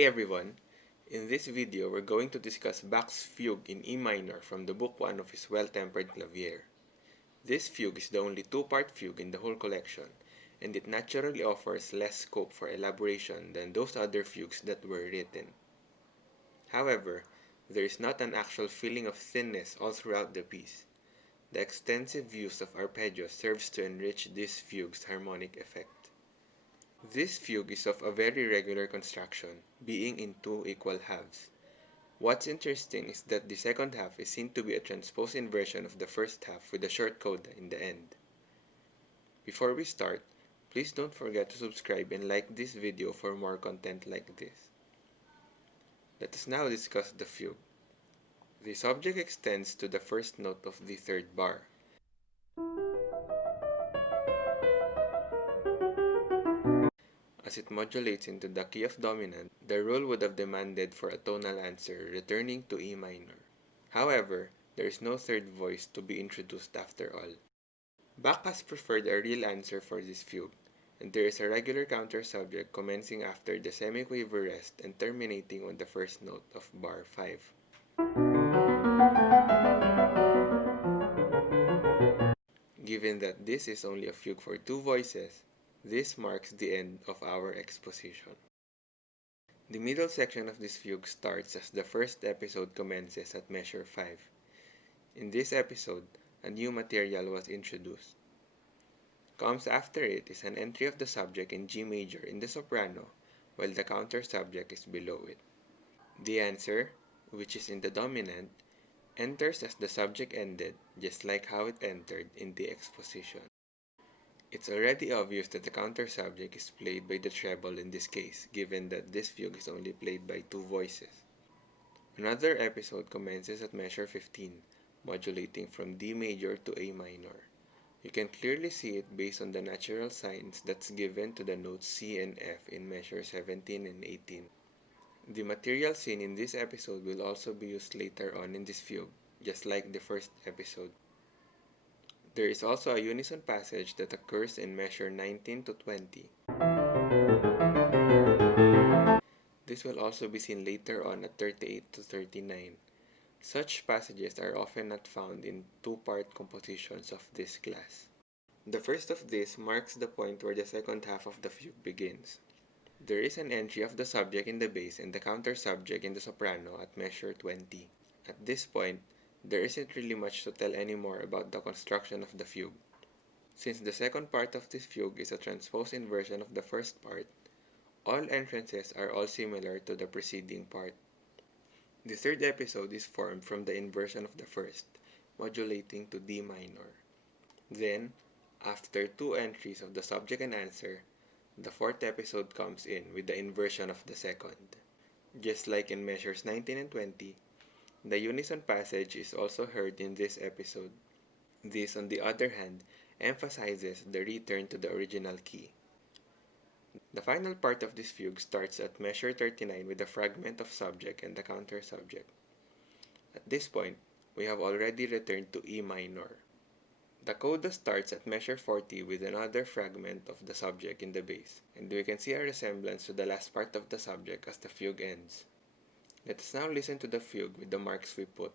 Hey everyone, in this video we're going to discuss Bach's Fugue in E minor from the book 1 of his Well-Tempered Clavier. This fugue is the only two-part fugue in the whole collection, and it naturally offers less scope for elaboration than those other fugues that were written. However, there is not an actual feeling of thinness all throughout the piece. The extensive use of arpeggios serves to enrich this fugue's harmonic effect. This fugue is of a very regular construction, being in two equal halves. What's interesting is that the second half is seen to be a transposed inversion of the first half with a short coda in the end. Before we start, please don't forget to subscribe and like this video for more content like this. Let us now discuss the fugue. The subject extends to the first note of the third bar. As it modulates into the key of dominant, the rule would have demanded for a tonal answer returning to E minor. However, there is no third voice to be introduced after all. Bach has preferred a real answer for this fugue, and there is a regular counter subject commencing after the semiquaver rest and terminating on the first note of bar 5. Given that this is only a fugue for two voices, this marks the end of our exposition. The middle section of this fugue starts as the first episode commences at measure 5. In this episode, a new material was introduced. Comes after it is an entry of the subject in G major in the soprano, while the counter subject is below it. The answer, which is in the dominant, enters as the subject ended, just like how it entered in the exposition. It's already obvious that the counter subject is played by the treble in this case, given that this fugue is only played by two voices. Another episode commences at measure 15, modulating from D major to A minor. You can clearly see it based on the natural signs that's given to the notes C and F in measure 17 and 18. The material seen in this episode will also be used later on in this fugue, just like the first episode. There is also a unison passage that occurs in measure 19 to 20. This will also be seen later on at 38 to 39. Such passages are often not found in two-part compositions of this class. The first of these marks the point where the second half of the fugue begins. There is an entry of the subject in the bass and the counter subject in the soprano at measure 20. At this point, there isn't really much to tell anymore about the construction of the fugue. Since the second part of this fugue is a transposed inversion of the first part, all entrances are all similar to the preceding part. The third episode is formed from the inversion of the first, modulating to D minor. Then, after two entries of the subject and answer, the fourth episode comes in with the inversion of the second. Just like in measures 19 and 20, the unison passage is also heard in this episode. This, on the other hand, emphasizes the return to the original key. The final part of this fugue starts at measure 39 with the fragment of subject and the counter subject. At this point, we have already returned to E minor. The coda starts at measure 40 with another fragment of the subject in the bass, and we can see a resemblance to the last part of the subject as the fugue ends. Let us now listen to the fugue with the marks we put.